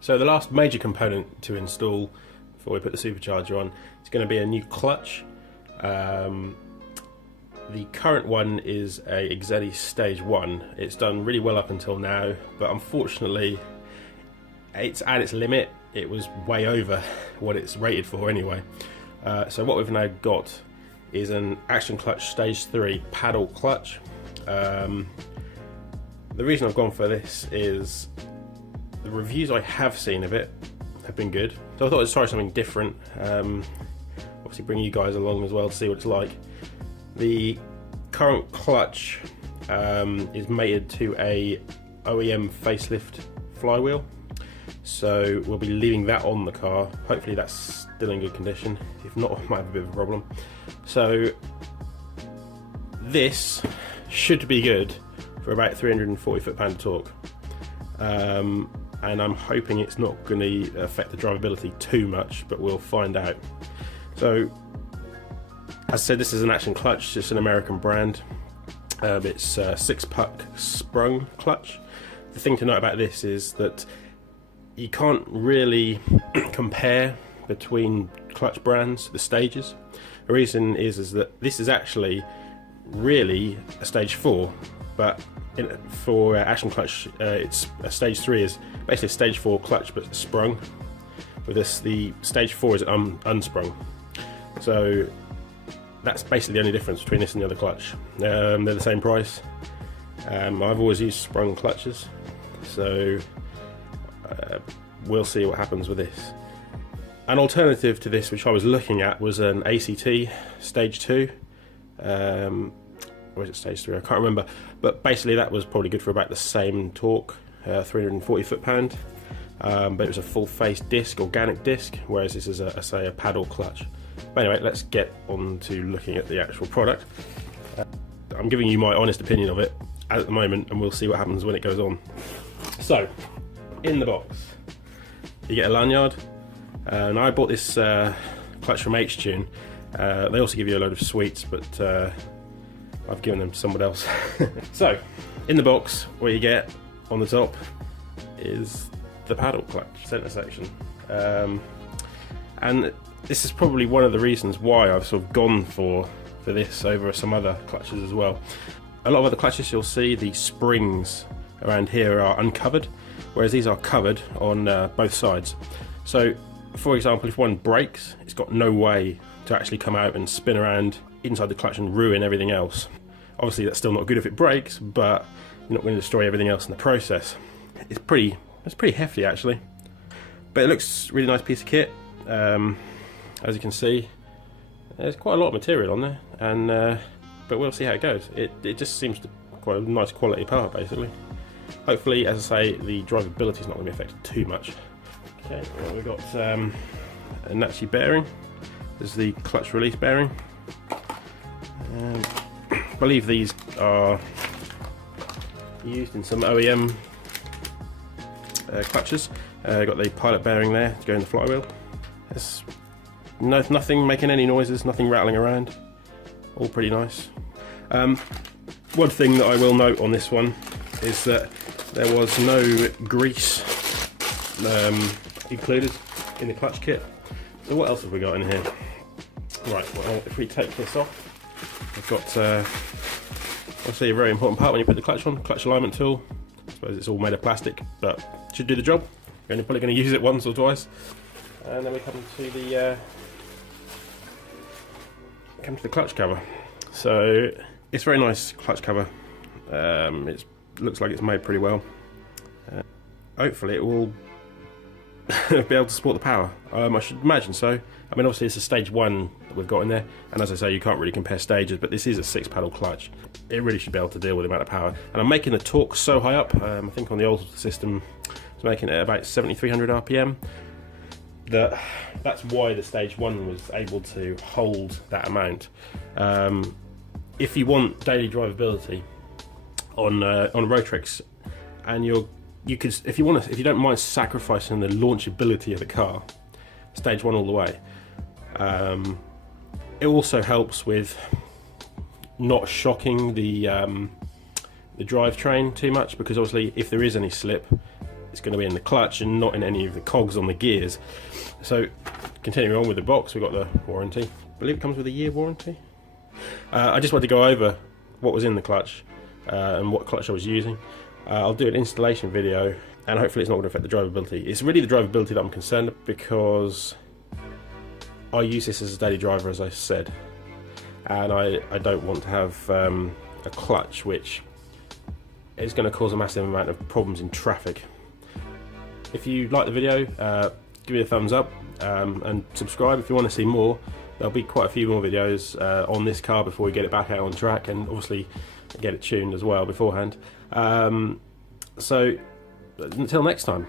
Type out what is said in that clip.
So the last major component to install before we put the supercharger on is going to be a new clutch. The current one is a Exedi Stage 1. It's done really well up until now, but unfortunately it's at its limit. It was way over what it's rated for anyway. So what we've now got is an Action Clutch Stage 3 paddle clutch. The reason I've gone for this is the reviews I have seen of it have been good. So I thought I'd try something different. Obviously bring you guys along as well to see what it's like. The current clutch is mated to a OEM facelift flywheel, so we'll be leaving that on the car. Hopefully that's still in good condition. If not, I might have a bit of a problem. So this should be good for about 340 foot-pound of torque, and I'm hoping it's not going to affect the drivability too much, but we'll find out. So as I said, this is an Action Clutch, it's an American brand. It's a 6-puck sprung clutch. The thing to note about this is that you can't really compare between clutch brands, the stages. The reason is that this is actually really a Stage 4, but for Action Clutch, it's a Stage 3 is basically a Stage 4 clutch but sprung. With this, the Stage 4 is unsprung. So that's basically the only difference between this and the other clutch. They're the same price. I've always used sprung clutches, so we'll see what happens with this. An alternative to this, which I was looking at, was an ACT Stage 2. Or is it Stage 3? I can't remember. But basically that was probably good for about the same torque, 340 foot-pound. But it was a full-face disc, organic disc, whereas this is, say, a paddle clutch. But anyway, let's get on to looking at the actual product. I'm giving you my honest opinion of it at the moment, and we'll see what happens when it goes on. So, in the box, you get a lanyard, and I bought this clutch from H-Tune. They also give you a load of sweets, but I've given them to someone else. So, in the box, what you get on the top is the paddle clutch center section, and this is probably one of the reasons why I've sort of gone for this over some other clutches as well. A lot of other clutches, you'll see the springs around here are uncovered, whereas these are covered on both sides. So for example, if one breaks, it's got no way to actually come out and spin around inside the clutch and ruin everything else. Obviously that's still not good if it breaks, but you're not going to destroy everything else in the process. It's pretty hefty actually, but it looks a really nice piece of kit. As you can see, there's quite a lot of material on there, and but we'll see how it goes. It just seems to quite a nice quality part basically. Hopefully, as I say, the drivability is not going to be affected too much. Okay, well, we've got a Nazi bearing. This is the clutch release bearing. I believe these are used in some OEM clutches. Got the pilot bearing there to go in the flywheel. There's nothing making any noises, nothing rattling around. All pretty nice. One thing that I will note on this one is that there was no grease included in the clutch kit. So what else have we got in here? Right, well, if we take this off, we've got obviously a very important part when you put the clutch on, clutch alignment tool. I suppose it's all made of plastic, but should do the job. You're only probably going to use it once or twice. And then we come to the clutch cover. So it's a very nice clutch cover. It looks like it's made pretty well. Hopefully it will be able to support the power. I should imagine so. I mean, obviously it's a Stage 1 that we've got in there, and as I say, you can't really compare stages, but this is a 6-paddle clutch. It really should be able to deal with the amount of power. And I'm making the torque so high up, I think on the old system it's making it about 7,300 RPM. That's why the Stage 1 was able to hold that amount. If you want daily drivability on Rotrex, and you could, if you don't mind sacrificing the launchability of the car, Stage 1 all the way. It also helps with not shocking the drivetrain too much, because obviously if there is any slip, it's going to be in the clutch and not in any of the cogs on the gears. So continuing on with the box, we've got the warranty. I believe it comes with a year warranty. I just wanted to go over what was in the clutch and what clutch I was using. I'll do an installation video, and hopefully it's not going to affect the drivability. It's really the drivability that I'm concerned with, because I use this as a daily driver, as I said, and I don't want to have a clutch which is going to cause a massive amount of problems in traffic. If you like the video, give me a thumbs up and subscribe if you want to see more. There'll be quite a few more videos on this car before we get it back out on track, and obviously get it tuned as well beforehand. So until next time.